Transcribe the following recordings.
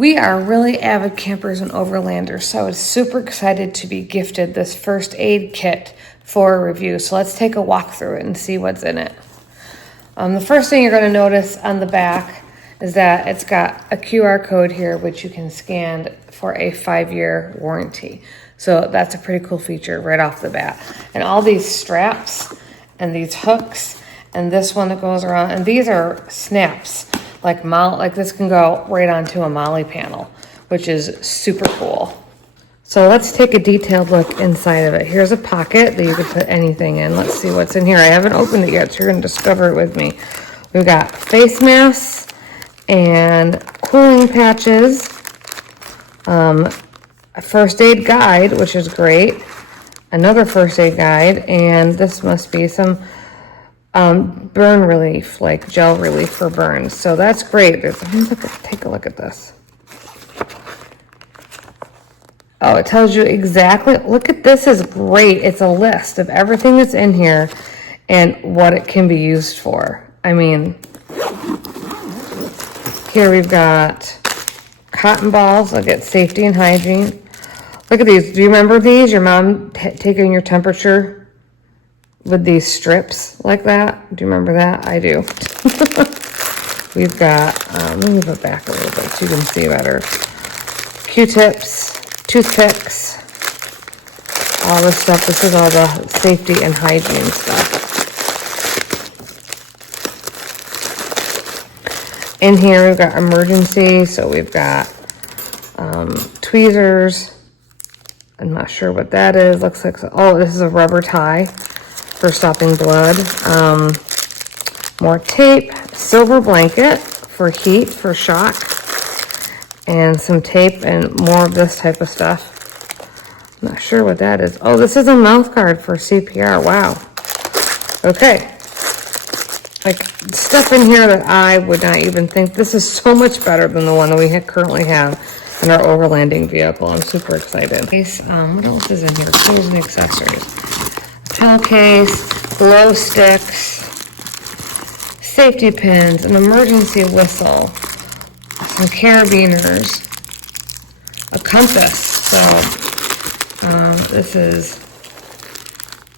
We are really avid campers and overlanders, so I was super excited to be gifted this first aid kit for a review. So let's take a walk through it and see what's in it. The first thing you're going to notice on the back is that it's got a QR code here, which you can scan for a 5-year warranty. So that's a pretty cool feature right off the bat. And all these straps and these hooks and this one that goes around, and these are snaps. Like this can go right onto a molly panel, which is super cool. So let's take a detailed look inside of it. Here's a pocket that you could put anything in. Let's see what's in here. I haven't opened it yet, so you're gonna discover it with me. We've got face masks and cooling patches, a first aid guide, which is great, another first aid guide, and this must be some burn relief, like gel relief for burns. So that's great. Take a look at this. Oh, it tells you exactly. Look at this, is great. It's a list of everything that's in here and what it can be used for. I mean, here we've got cotton balls. I'll get safety and hygiene. Look at these. Do you remember these? Your mom taking your temperature with these strips like that? Do you remember that? I do. We've got, let me move it back a little bit so you can see better. Q-tips, toothpicks, all this stuff. This is all the safety and hygiene stuff. In here, we've got emergency, so we've got tweezers. I'm not sure what that is. Looks like, oh, this is a rubber tie for stopping blood. More tape, silver blanket for heat, for shock, and some tape and more of this type of stuff. I'm not sure what that is. Oh, this is a mouth guard for CPR. Wow. Okay. Like stuff in here that I would not even think. This is so much better than the one that we currently have in our overlanding vehicle. I'm super excited. What else is in here? Tools and accessories. Pillowcase, glow sticks, safety pins, an emergency whistle, some carabiners, a compass. So this is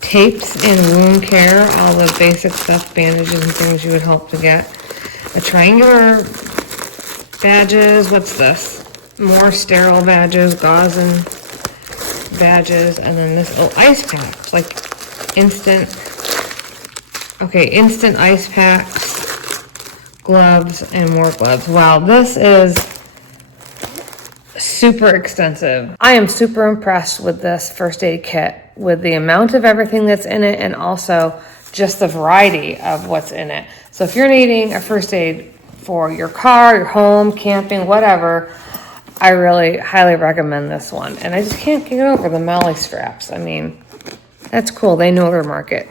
tapes and wound care, all the basic stuff, bandages and things you would hope to get. The triangular badges. What's this? More sterile badges, gauze and badges, and then this ice packs, like instant ice packs, gloves, and more gloves. Wow, this is super extensive. I am super impressed with this first aid kit, with the amount of everything that's in it and also just the variety of what's in it. So if you're needing a first aid for your car, your home, camping, whatever, I really highly recommend this one. And I just can't get over the molly straps. I mean, that's cool. They know their market.